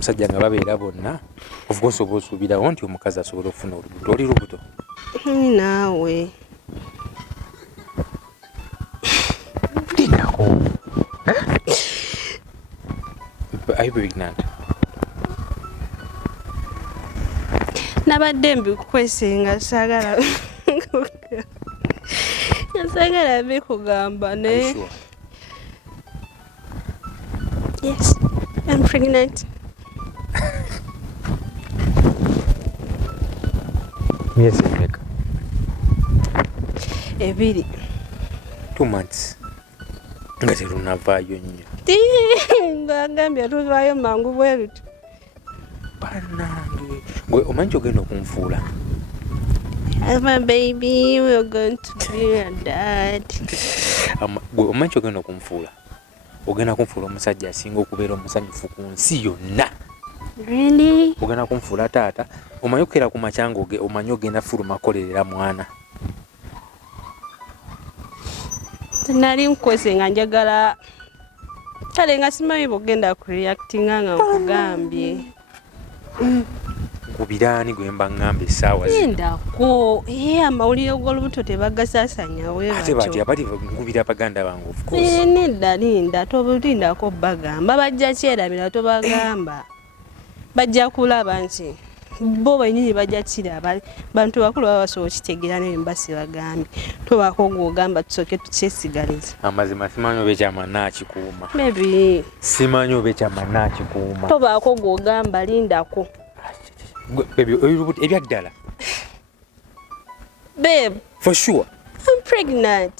Musajja nga babeera bonna of course oba osuubirawo nti omukazi asobola okufuna olubuto oli lubuto naawe linako are you pregnant? nabadde mbikwesenga saagala saagala bikugamba ne Sure. yes I'm pregnant. Yes, Rebecca. Ebiri. 2 months. Nga terunavaayo nnyo. Ngambye tuvaayo mangu bweruti. Bannange. Gwe omanyi ogenda okunfuula. My baby, we're going to be a dad. Gwe omanyi ogenda okunfuula. Ogenda kunfuula omusajja asinga okubeera omusanyufu ku nsi yonna. Really? Ogenda kunfuula taata. Omanyi okukera ku macyango omanyi ogenda fuluma kolerera mwana. Nali nkwesenga njagala kale nga simanyi bwogenda kureactinga nga nkugambye. Nkubiraani gwe mba ngamba essaawa zino. Ndako amawulire g'olubuto tebagasaasanya Ate batya bati nkubira baganda bange of course. Nedda linda tobulindako bagamba bajja kyerabira tobagamba. Bajja kulaba nti bo benyini bajja kiraba bantu bakulu baba basobola kitegeera n'embasi bagambye tobaako gw'ogamba tusooke tukyesigaliza. Amazima simanyi oba ekyama naakikuuma. Maybe Simanyi oba ekyama naakikuuma. tobaako gw'ogamba lindako. Baby ebya ddala. Babe, For sure. I'm pregnant.